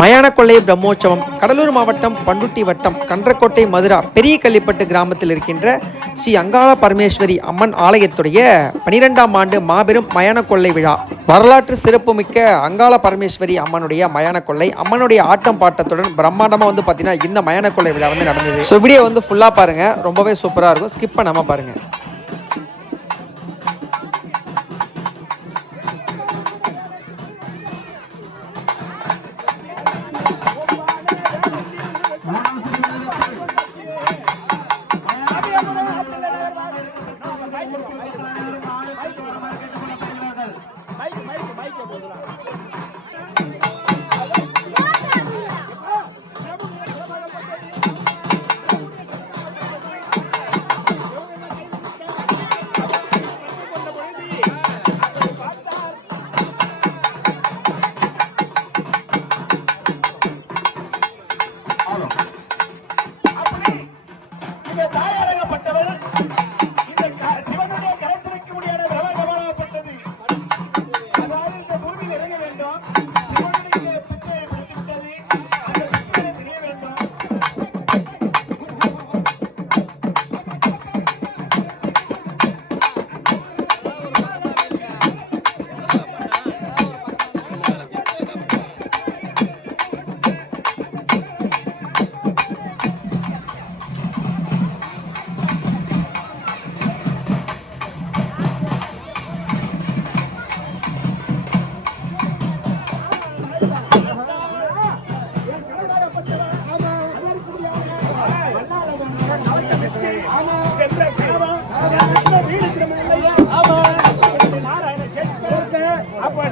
மயான கொள்ளை பிரம்மோற்சவம் கடலூர் மாவட்டம் பண்டுட்டி வட்டம் கன்றக்கோட்டை மதுரா பெரிய கள்ளிப்பட்டு கிராமத்தில் இருக்கின்ற ஸ்ரீ அங்காள பரமேஸ்வரி அம்மன் ஆலயத்துடைய 12ஆம் ஆண்டு மாபெரும் மயான கொள்ளை விழா. வரலாற்று சிறப்புமிக்க அங்காள பரமேஸ்வரி அம்மனுடைய மயான கொள்ளை அம்மனுடைய ஆட்டம் பாட்டத்துடன் பிரம்மாண்டமாக வந்து பார்த்தீங்கன்னா இந்த மயான கொள்ளை விழா வந்து நடந்தது. ஸோ வீடியோ வந்து ஃபுல்லாக பாருங்க, ரொம்பவே சூப்பராக இருக்கும், ஸ்கிப் பண்ணாமல் பாருங்க.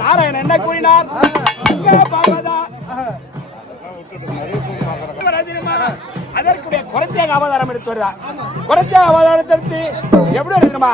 நாராயணன் என்ன கூறினார்? அதற்குரிய குறைச்சாக அவதாரம் எடுத்து வருவார். குறைச்சாக அவதாரத்தை எடுத்து எப்படி இருக்குமா?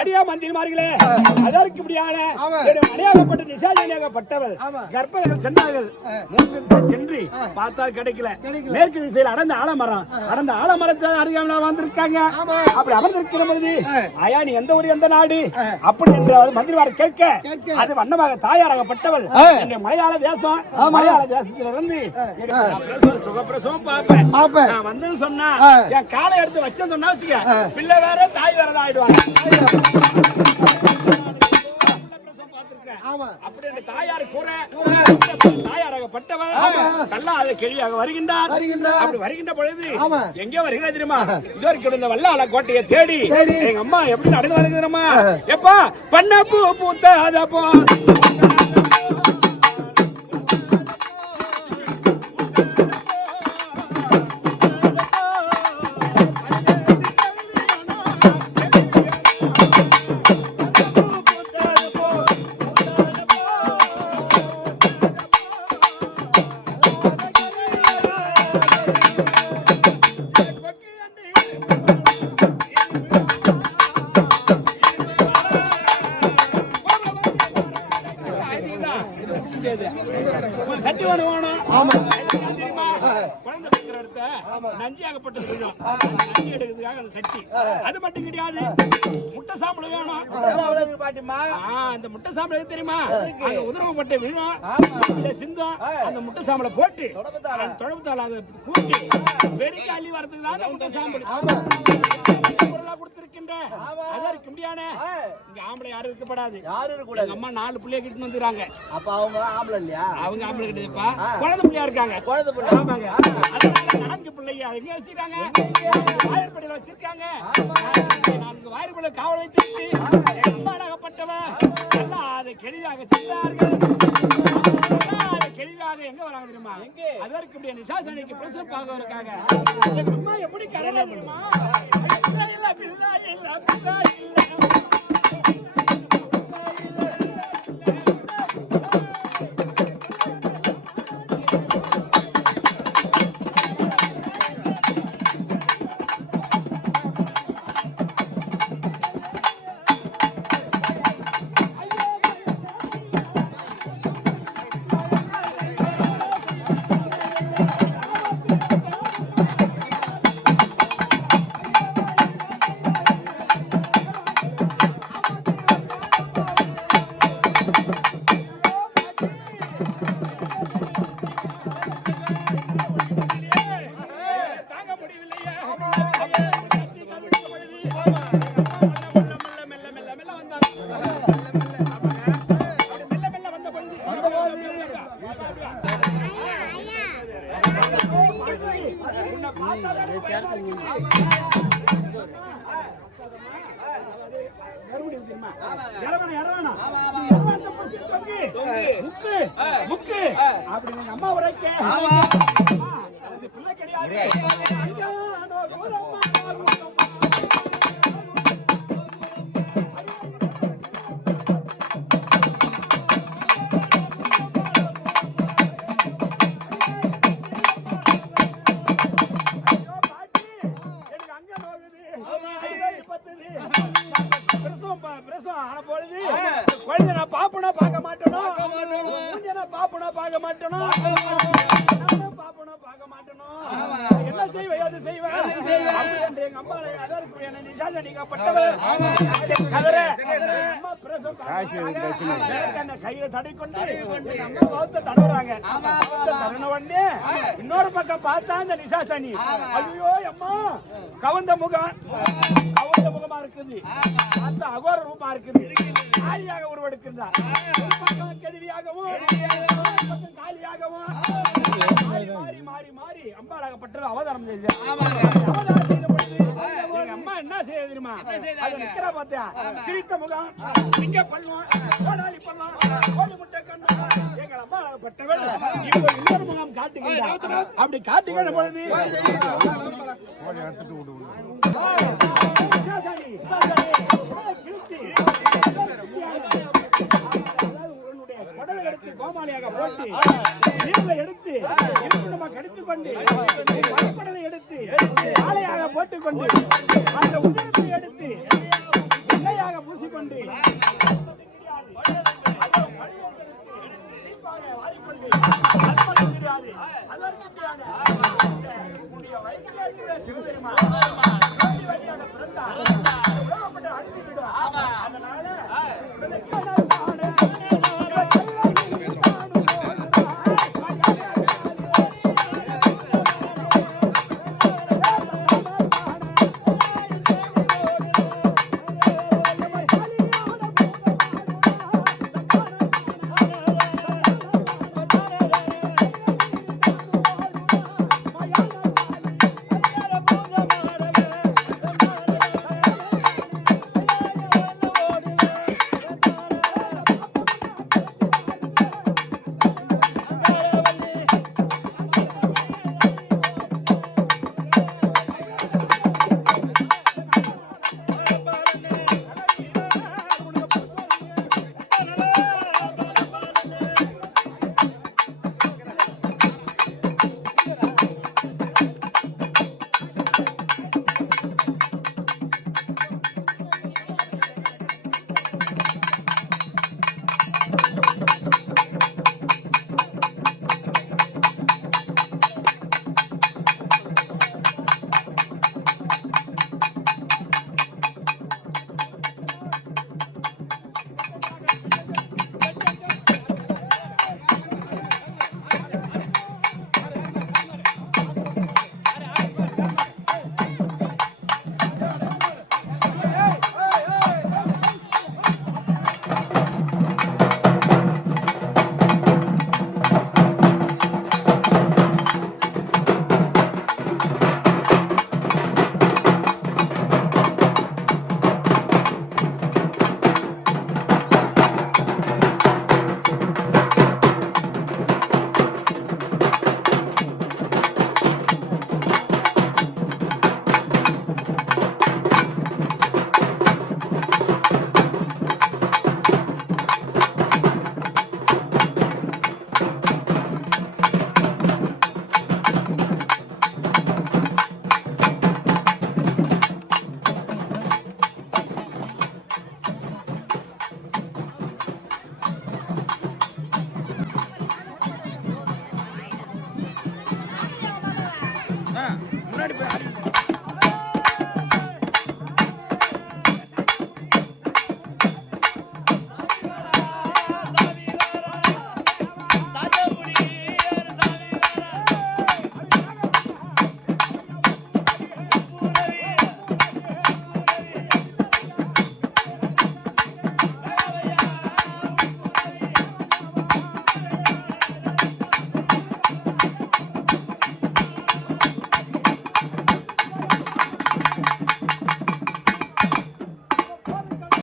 அடியா மந்திரிமார்களே, அதற்கு இப்படியான அடையாளப்பட்ட நிஷாஜனியாகப்பட்டவர் கர்ப்பங்கள் சென்றார்கள். மூன்று சென்று பார்த்தால் கிடைக்கல. மேற்கு திசையில் அடர்ந்த ஆலமரம், அடர்ந்த ஆலமரத்தை அருகாமல் வந்திருக்காங்க. அப்படி அமர்ந்திருக்கிற பொழுது ஆயா நீ எந்த ஊர் எந்த நாடு அப்படி என்று மந்திரிமார் கேட்க, அது வண்ணமாக தாயாராகப்பட்டவள் மலையாள தேசம். மலையாள தேசத்திலிருந்து சுகப்பிரசவம் பார்ப்பேன் நான் வந்து சொன்னா என் காலை எடுத்து வச்சேன்னு சொன்னா வச்சுக்க, பிள்ளை வேற தாய் வேற தான் ஆயிடுவாங்க. அப்படி தாயார் கூற தாயாராகப்பட்டவள் கல்லாத கேள்வியாக வருகின்றார். அப்படி வருகின்ற பொழுது எங்கே வருகிறா தெரியுமா? இதற்கு இந்த வல்லாள கோட்டையை தேடி எங்க அம்மா எப்படி நடந்து வருகிறோமா? எப்பா பண்ண பூ பூத்ததப்போ தெரியுமா? குழந்தை பிறக்கிற இடத்த நஞ்சியாகப்பட்டது விழும். நஞ்சி எடுக்கிறதுக்காக அந்த சக்தி. அது மட்டும் கிடையாது, முட்டை சாம்பல் வேணும் பாட்டிமா. அந்த முட்டை சாம்பல் தெரியுமா? அந்த உதிரவப்பட்டை விழும், சிந்தம். அந்த முட்டை சாம்பலை போட்டு தொடர்புத்தால் அதை கூட்டி வெடிக்க அள்ளி வரதுக்கு தான் அந்த முட்டை சாம்பல் பொருளா கொடுத்திருக்கின்ற. அதற்கு முடியான இங்க ஆம்பளை யாரும் இருக்கப்படாது. எங்க அம்மா 4 பிள்ளைய கிட்டு வந்துறாங்க. அப்ப அவங்க ஆம்பளை இல்லையா? அவங்க ஆம்பளை கிடையாதுப்பா, குழந்தை பிள்ளையா இருக்காங்க. குழந்தை பிள்ளை. ஆமாங்க. அதனால 4 பிள்ளைங்க எங்க வச்சிருக்காங்க? வாயிற்படியில வச்சிருக்காங்க. 4 வாயிற்படியில காவல் வைத்து எங்க அம்மா அழகப்பட்டவன் எல்லாம் அதை கெளிவாக சென்றார்கள். கெளிவாக எங்க வராங்க தெரியுமா? அதற்கு இப்படி நிஷாசனிக்கு பிரசவம் பார்க்க இருக்காங்க. எங்க அம்மா எப்படி கரையில தெரியுமா? இல்ல பிள்ளை இல்ல பிள்ளை இல்ல. அம்மா உரைக்க பிள்ளை கிடையாது. குழந்தை நான் பாப்பனா பார்க்க மாட்டேனோ, பாப்பனா பார்க்க மாட்டேனோ, பாப்பனா பார்க்க மாட்டேனோ, என்ன செய்வேன் அது செய்வேன். எங்க அம்மா அதற்கு என்ன நிஜாத நீங்க பட்டவர் கையில தடை கொண்டு அம்மா வாழ்த்த தடவுறாங்க. தடன உடனே இன்னொரு பக்கம் பார்த்தா அந்த நிஷாசனி, ஐயோ அம்மா கவந்த முகம், கவந்த முகமா இருக்குது, அந்த அகோர ரூபமா இருக்குது, காலியாக உருவெடுக்கின்றார். கேள்வியாகவும் காலியாகவும் மாறி மாறி மாறி அம்பாளாகப்பட்டது அவதாரம் செய்து அவதாரம் செய்த பொழுது எங்க அம்மா என்ன செய்ய தெரியுமா? நிக்கிற பார்த்தியா சிரித்த முகம், இங்க பண்ணுவோம் கோடாலி பண்ணுவோம் கோழி முட்டை கண்ணு. எங்கள் அம்பாளாகப்பட்டவள் இப்போ இன்னொரு முகம் காட்டுகின்றார். அப்படி காட்டுகின்ற பொழுது கோமாளியாக போட்டு நீர்ல எடுத்து கடித்துக் கொண்டு எடுத்து ஆலையாக போட்டுக்கொண்டு அந்த